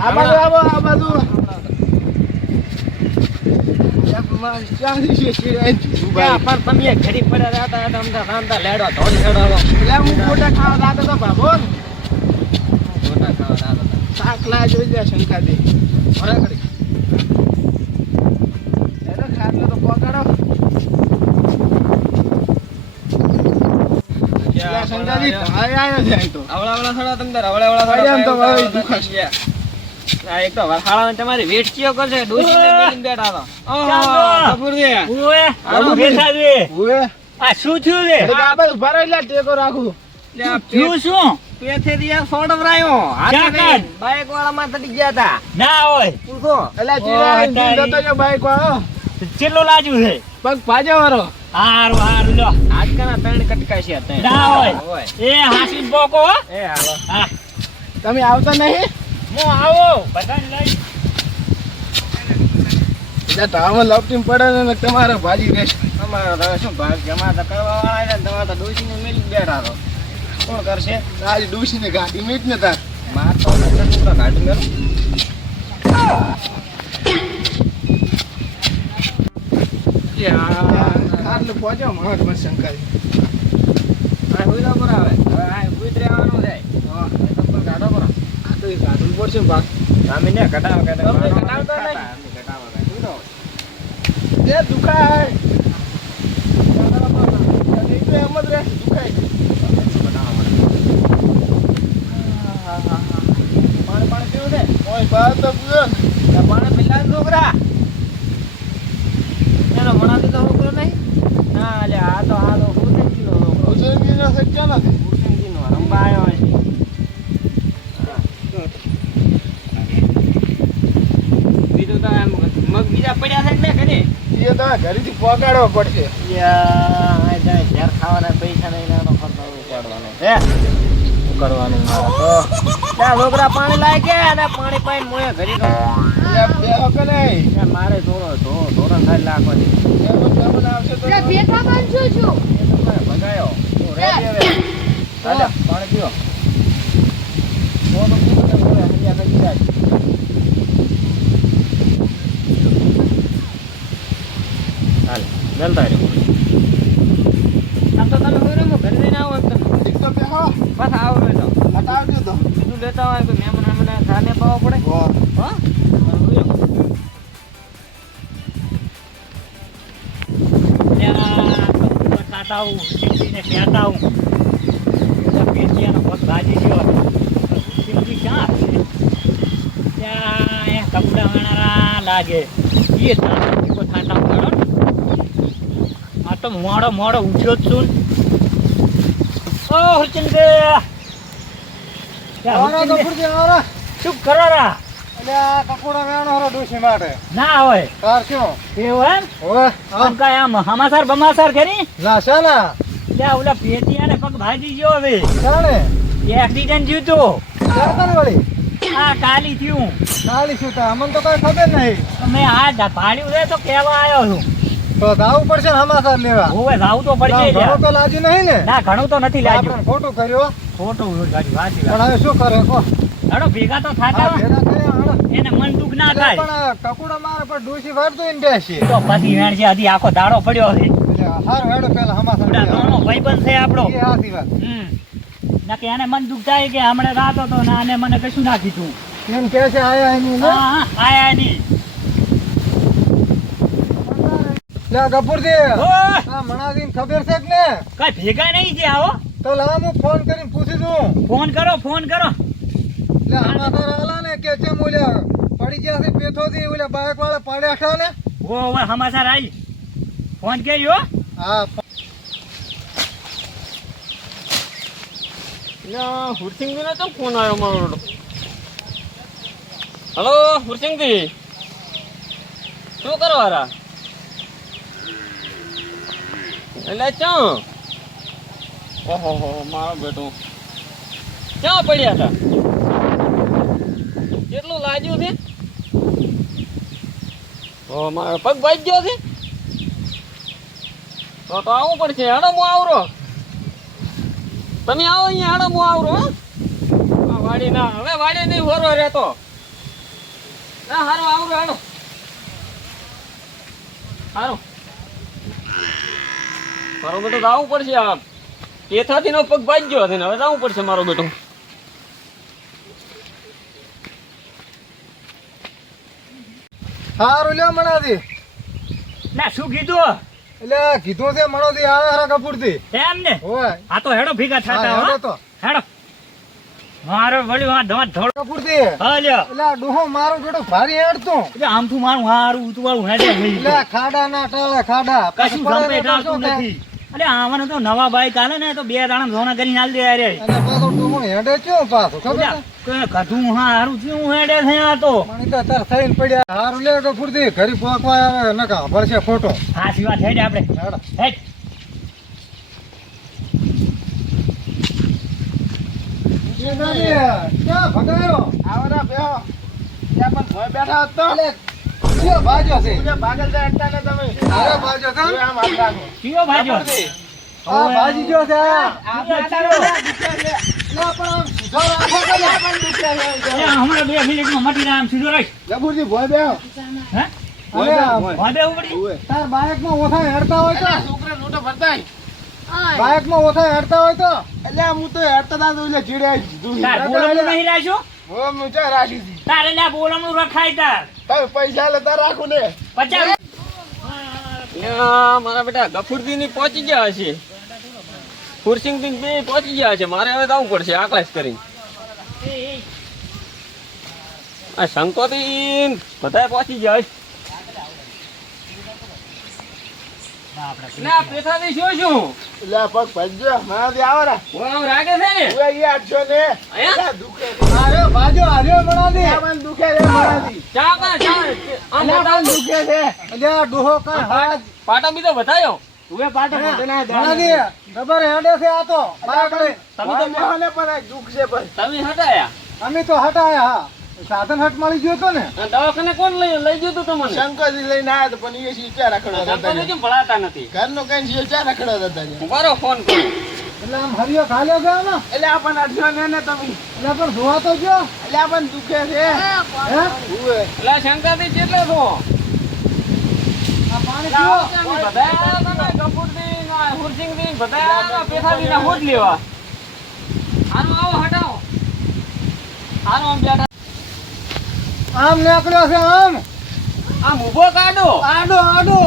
આ બાજુ ચાંદી છે પણ તમે ઘડી પડ્યા હતા રામતા લેડો ધોળ લેડો એટલે હું ગોટા ખાવા દાતો તો બાબો ગોટા ખાવા દાતો સાકલા જોઈ લે શંકાદી બરાબર એનો ખાટલો તો પકડો શંકાદી આયા છે તો આવળા થોડા તમ તાર આવળા થોડા તો દુખાશ ગયા આ એક તો વરખાળાને તમારી વેટ ચિયો કરશે ડોસીને બેલીને બેઠા તો ઓહો કપૂરજી ઓએ આનો બેઠા છે ઓએ આ શું થયું રે આ બાજુ ભરાઈલા ટેકો રાખું લે આ શું પેથે દિયા સોડવરાયો હાથે બાઈક વાળામાં તડી ગયા તા ના હોય પૂછો એલા ચીરા જતો જો બાઈક વાળો ચેલ્લો લાજુ છે પગ ભાજો વાળો હારું લો આજકાના ત્રણ કટકા છે અત્યારે ના હોય એ હાસી બોકો એ હાલો હા તમે આવતા નહીં મો આવો બધાને લઈ એટલે ટાવર લપટીમ પડે ને તમારે ભાજી રહેશે તમારે હવે શું ભાગ જમા તો કરવા વાળા ને તમારે તો ડોસીને મેલી બેઠા તો કોણ કરશે આજ ડોસીને ગાંઠી મીટ ને તાર માર તો ગાંઠી મેલો આટલું પહોંચો મહત મત શંકારી આ હુઈલા પર આવે હવે આ હુઈ રહેવાનું જાય તો પણ ગાડો પર આ તો ગાડું પડશે ભાગ અમે ને ઘટાવ કે તમે ઘટાવતા નહીં ઘટાવા હુઈલો એ દુખાય તો એમ જ રહે દુખાય પાણી પીવું ને ઓય બહાર તો પીવો ને પાણી પીલા છોકરા એનો મણા તો છોકરો નહીં ના લે આ તો હુસેનજીનો છોકરો હુસેનજીનો સચ્ચા નથી હુસેનજીનો રંબા આવ્યો છે બીજું તો મગ બીજા પડ્યા છે ને ઘરે એ તો ઘરેથી પગાડવો પડશે ઘેર ખાવાના પૈસા નહીં એનો ખર્ચો ઉપાડવાનો હે શું કરવાનું મારે તો ત્યાં છોકરા પાણી લાય કે અને પાણી પાઈને મોએ ઘરી બેહો કે નહીં મારે ધોરણ થાય લાખો છે આવશે તો બેઠા બાંધું છું ભગાયો હું રેડી હવે ચાલે પાણી પીઓ હાલ જલતા રહ્યો આમ તો તમે હોય ને ઘરે જઈને આવો તમે એક તો બેહો બસ આવો બેઠો બતાવજો તો બીજું લેતા હોય તો મહેમાન મને ખાને પાવો પડે હા લાગે આ તો મોડો ઉઠ્યો જ છું ઓ હુરચંદે શું કરો રા એટલે આ કકોડા વેણો હરો ડોસી માટે ના હોય તાર શું એવું એમ ઓય આમ કાય આમ હમાસર બમાસર કરી ના સાલા લે ઓલા પેટિયાને પગ ભાજી ગયો હવે કાણે એક્સિડન્ટ થયું તો સરકાર વળી આ કાલી થયું કાલી શું તા અમને તો કઈ ખબર નહીં મેં આ ભાડ્યું રે તો કેવા આવ્યો છું તો જાવું પડશે ને હમાસર લેવા ઓવે જાવું તો પડશે ઘણું તો લાજ્યું નહીં ને ના ઘણું તો નથી લાજ્યું આપણે ખોટું કર્યો ખોટું ગાડી વાંચી પણ હવે શું કરે કો હડો ભેગા તો થાતા ભેગા કર્યા એને મન દુખ ના થાય પણ કકુડા મારે પર ડોસી વાળતો ને દેશે તો પછી વેણ છે હજી આખો દાડો પડ્યો છે હાર હેડો પેલા હમાસર દોનો ભાઈબંધ છે આપણો એ આથી વાત ના કે એને મન દુખ થાય કે હમણે રાત હતો ને આને મને કશું ના કીધું એમ કે છે આયા એની હા આયા એની લે ગફુરજી આ મણાજીને ખબર છે કે ને કઈ ભેગા નહીં છે આવો તો લાવ હું ફોન કરીને પૂછી દઉં ફોન કરો લે હમાસર આલા ને કે છે મોલ્યા પડી ગયા છે પેથોથી ઓલા બાઈક વાળા પાડ્યા છે ને ઓ હમાસર આવી ફોન કર્યો હા ના હુરસિંગજી નો તો ફોન આવ્યો મારો હલો હુરસિંગજી શું કરો હારા એટલે ક્યાં ઓહો મારો બેટો ક્યાં પડ્યા હતા કેટલું લાગ્યું છે ઓ મારો પગ ભાઈ ગયો છે તો આવવું પડશે હેડો હું આવરો તમે આવો અહીંયા હેડો હું આવરો હા વાડી ના હવે વાડી નહીં વરવા રહેતો ના હારું આવું હાલો હારું મારો બેટો તો આવવું પડશે આ એથાથી નો પગ ભાગ્યો હતો ને હવે જવું પડશે મારો બેટો હારું લ્યો મણાથી ના શું કીધું એટલે કીધું છે મણોથી આવે હારા કપૂરથી એમ ને ઓય આ તો હેડો ભેગા થતા હા, હેડો હો તો હેડો મારો વળી આ ધોધ ધોળ કપૂરથી હા લ્યો એટલે આ ડોહો મારું બેટો ભારી હેડતું એટલે આમ તું મારું હારું ઉતવાળું હેડે નહીં એટલે ખાડા ના ટાળે ખાડા કશું પડે સંપે તો ટાળતું શું થાય? નથી અરે આવાનો તો નવા બાઈક આલે ને તો 2 દાણા ધોના કરીને હાલ દે યાર અને પાછો ડોહો હેડે ચો પાછો ખબર છે કધું હારું થયું હેડે છે આ તો મને તો તાર થઈને પડ્યા હારું લે કપૂરથી ઘરી પોકવા આવે નકા ભરશે ખોટો સાચી વાત હેડે આપણે હેડો હેડ એ નાની ક્યાં ભગાયો આવરા બેહો ત્યાં પણ ભોય બેઠા હતો એટલે ક્યાં ભાજો છે તું જે ભાગલ જાય અટતા ને તમે અરે ભાજો તું કા આમ હાથ રાખો કયો ભાજો આ ભાજી ગયો છે આ આપણા તારો દુખ્યા છે ના પણ આમ સીધો રાખો કે આ પણ દુખ્યા છે અરે હમણાં 2 મિનિટમાં મટી રામ સીધો રાખ જબુરજી ભોય બેહો હે અરે વાદે ઉપડી ઓય તાર બાઇકમાં ઓછા હેડતા હોય એટલે તો છોકરા મોટો ભરતાય બાઇકમાં ઓછા હેડતા હોય તો એટલે હું તો હેડતા તા તો એટલે ચીડે દીધું તાર બોલમણું નહીં રાખ્યું હો હું ચા રાખી દી તારે લે બોલમણું રખાય તાર તમે પૈસા લેતા રાખો ને 50 મારા બેટા ગફુરદી ની પહોંચી ગયા હશે ફુરસિંગ થી બે પહોંચી ગયા છે મારે હવે જવું પડશે આકલાસ કરીને આ શંકોથી બધા પહોંચી ગયા છે ના પેથાથી શું શું એટલે આ પગ ભજ્યો મારાથી આવરા હું આમ રાગે છે ને ઓય ઈ 800 ને અહીંયા? એટલે દુખે આર્યો ભાજો આર્યો બનાવી આ પણ દુખે છે મારાથી ચા કા ચા આમ એટલે પણ બતાવ દુખે છે એટલે આ ડોહો કઈ હાથ પાટો બીજો બતાયો તું પાટો ભજના બનાવી ડબર હેડે છે આ તો બાઇક લઈ તમે તો બેહો ને પણ આ દુખ છે પણ તમે હટાયા અમે તો હટાયા હા સાધન હટ મળી ગયો તો ને અને દવાખાને કોણ લઈ ગયું તું તમને શંકરજી લઈને આવ્યા તો પણ એ શી ચા રખડવા શંકરને હતા કેમ ભણાતા નથી ઘરનો કઈ શી ચા રખડવા હતા ઉભારો ફોન કરો એટલે આમ હરિયો ખાલ્યો છે ને એટલે આ પણ 800 ને તમે એટલે પણ જોવા તો ગયો એટલે આ પણ દુખે છે હે ઉવે એટલે શંકરથી કેટલે છો આ પાણી પીવો અમે બધા તમે કપૂરથી ના હુરસિંગથી બધા પેથાથી ના હોજ લેવા હારું આવો હટાવો હારું આમ બેઠા આમ નીકળ્યો છે આમ આમ ઊભો કાઢો આડો આડો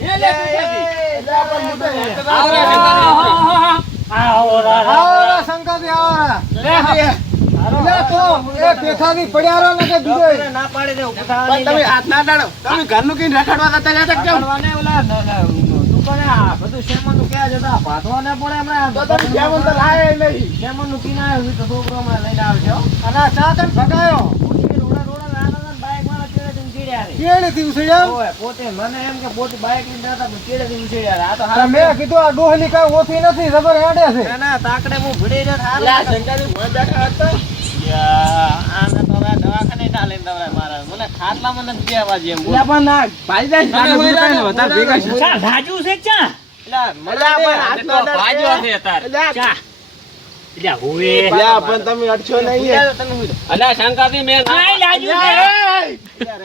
એ લે પેથાથી. એટલે આ પણ મોટો હેડતા આવો રે હતા. શંકરજી. આવો આવરા શંકરજી આવરા એટલે તો એ પેથાથી પડ્યા રહો ને કે બીજો ના પાડી દે પણ તમે હાથ ના ડાળો તમે ઘરનું કઈ રખડવા હતા ત્યાં કેમ દુકાને આ બધું શેમનનું ક્યાં જતા ભાતવાને પણ હમણાં તો તમે જેમન તો લાય નહીં શેમનનું પીને આવ્યો તો છોકરો હમણાં લઈને આવશે હો. અને આ ચાકન ભગાયો પોતે રોડા રોડા લાના હતા ને બાઈક વાળા ચેડેથી ઉછેડ્યા રે. કેળીથી ઉછળ્યા ઓય, પોતે મને એમ કે પોતે બાઈક લઈને જતા પણ ચેડેથી ઉછેડ્યા રે. આ તો અને હારા મેં કીધું આ ડોહલી કઈ ઓછી નથી જબર હેડે છે ના ના તાકડે હું ભીડી રહ્યો હાલ લા શંકરજી ભોય બેઠા હતા આને તો હવે દવાખાને ના લઈને દવરાય મારા મને ખાટલામાં નથી બેહવા જેમ બોલ. એટલે પણ ના ભાઈ જાય તમે હોય ને વધારે ભેગા છે. ચા ભાજુ છે ચા એલા, મને એલા, પણ આ હાથ તો ના ભાજ્યો છે તાર. એટલે આ- ચા એટલે હોવે લા, પણ તમે 800 નહીં અલા, શંકરજી મેં ના આય લાજુ છે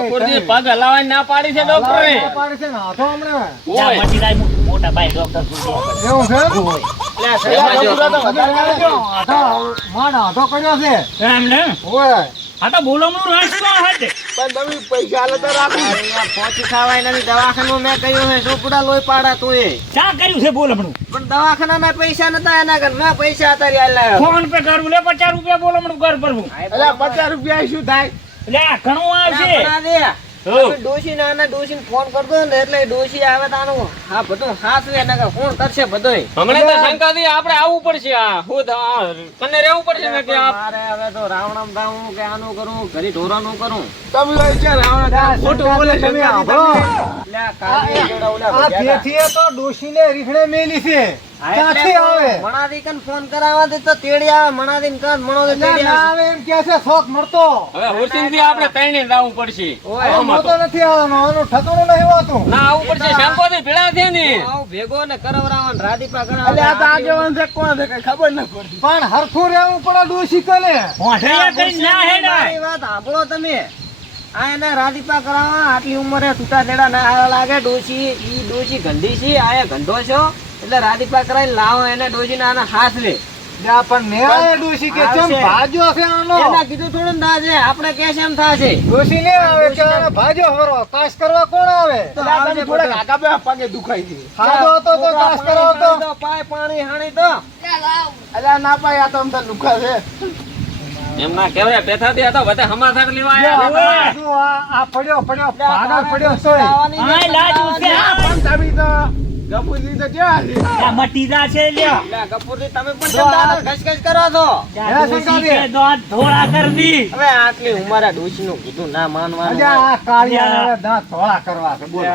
બપોરથી પગ હલાવવાની ના પાડી છે ડોક્ટરે. આ પાડે છે ને હાથો હમણાં ચા ઓય. મટી જાય મોટા ભાઈ ડોક્ટર સુધી એવું છે એલા, પૂરા તો વધારે હાથો માણ હાથો કર્યો છે એમ ને ઓય આ તો બોલમનું રસ્તો હશે પણ તમે પૈસા આલે તો રાખો પહોંચી ખાવાય નથી દવાખાનું મેં કહ્યું છે ચોપડા લોહી પાડા તું એ ચા કર્યું છે બોલમનું પણ દવાખાના પૈસા નતા એના ઘર મેં પૈસા તારી આલ્યા ફોન પે કરવું લે 50 રૂપિયા બોલમનું ઘર ભરવું એટલે 50 રૂપિયા શું થાય એટલે આ ઘણું આવશે હો. ડોશી નાના ડોશી ફોન કરતો ને એટલે ડોશી આવે તાનું હા બધું હાસવે ને ફોન કરશે બધોય હમણે તો શંકાથી આપણે આવવું પડશે આ હું કને રહેવું પડશે ને કે મારે હવે તો રાવણમ રાવણ કે આનું કરું ઘરી ઢોરાનું કરું તમે લઈ ચાલ આવણા ખોટું બોલે છે તમે આભો. એટલે આ કાળી જોડા ઓલા આ ભગ્યા તા. પેથીએ તો ડોશીને રીખડે મેલી છે ક્યાંથી આવે મણાદી કન ફોન કરાવવા દે તો તેડી આવે મણાદી કન મણો દે એટલે તેડી ના આવે આવે એમ કે છે શોખ મળતો હવે હુરસિંગ થી આપણે તઈને લાવવું પડશે આમાં તો નથી આવવાનો, આનું ઠકાણું નહીં હોતું. ના આવું પડશે શાંતિથી ભેળા થયા ને આવું ભેગો ને કરવરાવન રાધીપા એટલે આ તો કરાવવા આગેવાન છે કોણ છે કઈ ખબર ન પડતી. પણ હરખું રહેવું પડે ડોશી કને. મોઢિયા કઈ ના હેડાય. મારી વાત સાંભળો તમે આ એને રાધીપા કરાવવા આટલી ઉંમરે છૂટા તેડા ના હારા લાગે ડોશી ઈ ડોશી ગંધી છે આ ગંધો છો એટલે રાધીપા કરાવી લાવો એને ડોશી ના આના હાથ રે જા પણ મેળાએ ડોશી કે ચમ ભાજો છે આનો. એના કીધું થોડું ના છે આપણે કે છે એમ થાશે ડોશી ને આવે કે આને ભાજો હરો કાશ કરવા કોણ આવે? તો એટલે આ આવશે તમે થોડાક બધા. આગા બે પગે દુખાઈ ગઈ. ખાધો હતો તો કાશ કરાવતો. તો પાય પાણી હાણી તો એટલે આ ના પાય આ તો અમને દુખા છે. એમ ના કહેવાય પેથાથી આ તો બધા સમાચાર લેવા લે, આયા આ શું આ પડ્યો પાગલ પડ્યો સોય. આય લાજ ઉસે. પણ તમે તો ગપુજી તો ક્યાં છે? આ મટીદા છે લ્યો. લે કપૂરજી તમે પણ કેમ દાદા ઘસઘસ કરો છો જા ડોશી કે દાંત ધોળા કરી દી. હવે આટલી ઉંમરે ડોશીનું કીધું ના માનવાનું અલ્યા આ કાળિયાને હવે દાંત ધોળા કરવા છે બોલો.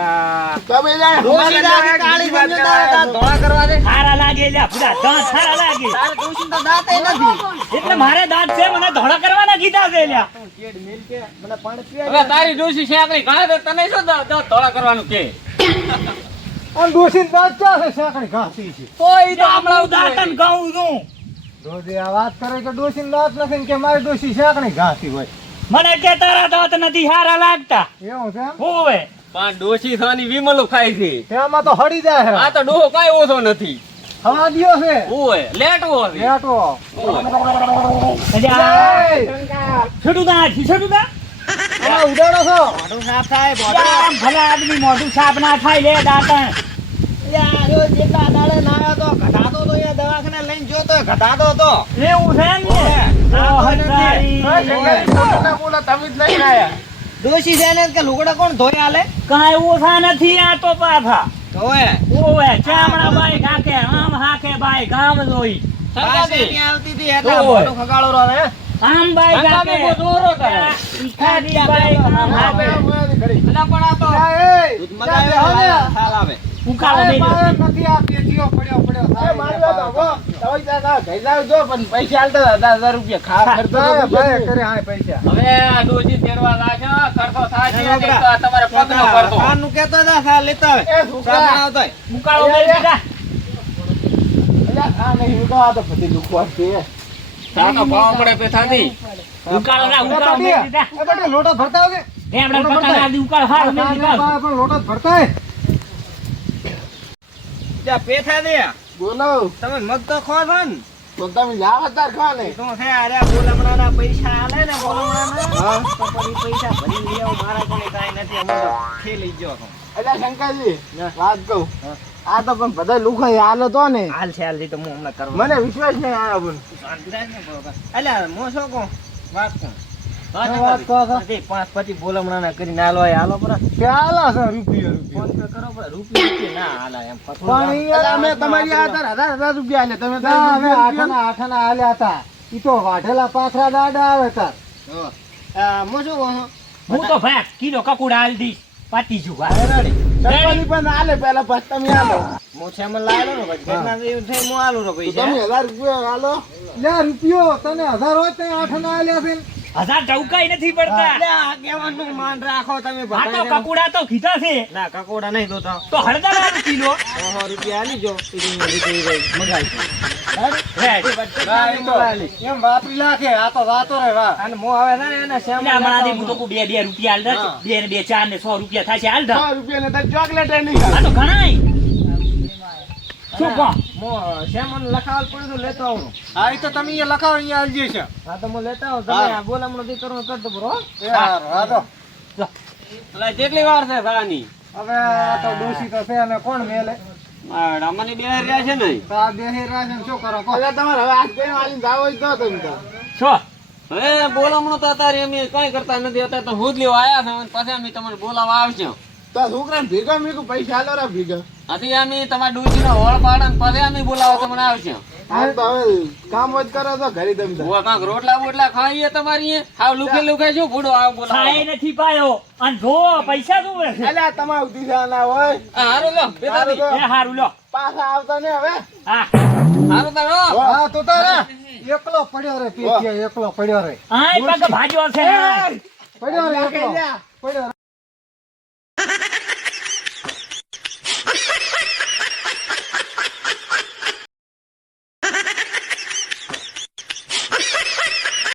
તમે જાય ડોશી દાદી કાળી સમજો તારે દાંત ધોળા કરવા દે સારા લાગે લ્યા પૂરા દાંત સારા લાગે. તારે ડોશી તો દાંતય નથી એટલે મારે દાંત છે મને ધોળા કરવાના કીધા છે લ્યા. મને પાણી પીવા હવે તારી ડોશી છે આપણી ઘણા તો તને શું દાંત ધોળા કરવાનું કે આમ ડોશીને દાંત ક્યાં છે? શાકણી ઘાસી છે. કોઈ તો હમણાં દાંતન ગાઉં છું. રોજે આ વાત કરે કે ડોશીને દાંત નથી ને કે મારી ડોશી શાકણી ઘાસી હોય. મને કે તારા દાંત નથી સારા લાગતા. એવું છે એમ? હોવે પણ ડોશી થવાની વિમલો ખાય છે તેમાં તો હળી જાય આ તો ડોહો કાંઈ ઓછો નથી હવા દિયો છે ઓય લેટવો છે લેટવો. છોટું દાંત છોટું દાંત. આ ઉડાડો છો. મોઢું સાફ થાય આમ ભલા આદમી મોઢું સાફ ના થાય લે દાંતણ. જેટલા દાડે ના તો ઘટાતો તો એ દવાખાને લઈને જોતો ઘટાતો તો એવું છે એમ ને? ઓહ, તારી. બોલો તમે જ લઈને આયા. ડોશી છે ને કે લુગડા કોણ ધોઈ આલે કાંઈ ઓછા નથી આ તો પાછા. ધોવે ઓવે ચામડા બાઈક હાકે આમ હાકે બાઈક આમ જોઈ. પાસે ત્યાં આવતી હતી એટલે ઓય. મોઢું ખગાળો રહે આમ બાઈક હાકે ઈખાડી બાઈક આમ હાકે. એટલે પણ આ તો આ એ, દૂધ ત્યાં મગાવે બેહો ને. હાલ આવે ઉકાળો અરે દઈ દો. મારે નથી આ પેટીઓ પડ્યો એ મારી વાત સાંભળો. તમે ત્યાં ઘઈ લાવ જો પણ પૈસા આલતા હતા 10,000 રૂપિયા ખા ખર્ચો તો ભાઈ બીજો કરે હાય પૈસા. હવે આ ડોશી તેડવા લાગે ખર્ચો થાય છે ને તો આ તમારે પગનો પડતો આનું કહેતો હતા સા લેતા આવે એ છોકરા. સાબણ આવતો હોય. ઉકાળો દઈ દીધા. અલ્યા આ નહીં ઉઠાવા તો બધી દુખવા છે. સાનો ભાવ પડે પેથાથી ઉકાળો ના એ ઉકાળો બાટી, દઈ દીધા. એ બાટી લોટો ભરતા આવજે. ઢેમડા પટાકા આદી ઉકાળો હાર મેં દીધા. પણ લોટો જ ભરતા હે. ત્યાં પેથા દે બોલો તમે મગ તો ખો છો ને તો તમે લાવ તાર ખા ને. તો છે અરે બોલમણાના પૈસા આલે ને બોલમણાના તો પછી પૈસા ભરી લઈ આવો મારા કોને કાંઈ નથી અમે તો ખે લઈ ગયો છો અલ્યા શંકરજી વાત કહું આ તો પણ બધા લુખાઈ હાલો તો ને હાલ છે તો હું હમણાં કરવા મને વિશ્વાસ નહીં આવ્યો પણ શાંતિ રાખ ને બરોબર અલ્યા મો શું કહું વાત કહું વાત કહો છો. 5-5 બોલમણાના કરીને હાલો હાલો પર પ્યાલા છે રૂપિયો ફોન તો કરો પર રૂપિયા ના હાલા એમ પણ ઈ અલ્યા અમે તમારી આ 1000 રૂપિયા આલે તમે ના, હવે આઠાના આલ્યા હતા. ઈ તો વાઢેલા પાથરા દાડા આવે તાર. મો શું કહું હું તો ભાઈ કિલો કકુડા હાલ દઈશ પાટી છું ભાઈ. સરપંચ પણ આલે પહેલા પછી તમે આલો મો છે મને લાયેલો ને પછી ઘરના જેવું થઈ મો આલું રો તો પૈસા તમે 1000 રૂપિયા આલો લે રૂપિયો તને 1000 હોય તો આઠાના આલ્યા છે ને. 1000 ચૌકાઈ નથી પડતા. અલ્યા આ કેવાનું માન રાખો તમે આ તો બધાને. કકુડા તો કીધા છે. ના કકોડા નહીં દો તો હળદર આલુ કિલો. 100 રૂપિયા આલી જો એમ વાપરી નાખે. આ તો વાતો રે વાહ. અને મો હવે છે ને એને એટલે શ્યામ હમણાંથી હું તો કહું 2 રૂપિયા હાલ દે. હા. 2 ને 2 4 ને 100 રૂપિયા થશે હાલ દે. 100 રૂપિયા ને તો ચોકલેટ એ નહીં આ તો ઘણાય. શું કહો? મો શ્યામ લખાવલ પડ્યું તો લેતો આવું હા ઈ તો તમે અહીંયા લખાવો અહીંયા આલજે છે. હા તો મો લેતા આવું તમે આ બોલામણો દી કરો કરતો બરો એ હારું, હા તો. એટલે જેટલી વાર છે સાની હવે આ તો ડોશી તો છે અને કોણ મેલે? અમને બે રહ્યા છે ને તો આ બેહી રહ્યા છે ને શું કરો કહો? અલ્યા તમારે હવે આજ કઈ આલીને જાવ હોય તો તમે તો શું? હવે બોલામણો તો અત્યારે અમે કઈ કરતા નથી અત્યારે તો હું જ લેવા આવ્યા છે અને પછી અમે તમને બોલાવા આવશે તો છોકરાને ભેગા મેં પૈસા આલો રા ભેગા આથી અમે તમારા ડોશીનો હોળ પાડે ને પછી અમે બોલાવા તમને આવશે હા તો હવે કામ જ કરો તો ઘરે તમે તો. હું કાંક રોટલા બોટલા ખાઈએ તમારી હાવ લુકે લુકે શું ફૂડો આવ બોલાવા ખાય નથી પાયો અને જો પૈસા જોવે છે. અલ્યા તમારું દીધા ના હોય હારું લો પેતાથી હારું એ હારું લો. પાછા આવતા ને હવે હા હારું તારો હા તો તારે એકલો પડ્યો રે પેટીએ એકલો પડ્યો રે આય પગ ભાજ્યો છે. પડ્યો રે એકલો લ્યા. પડ્યો રે.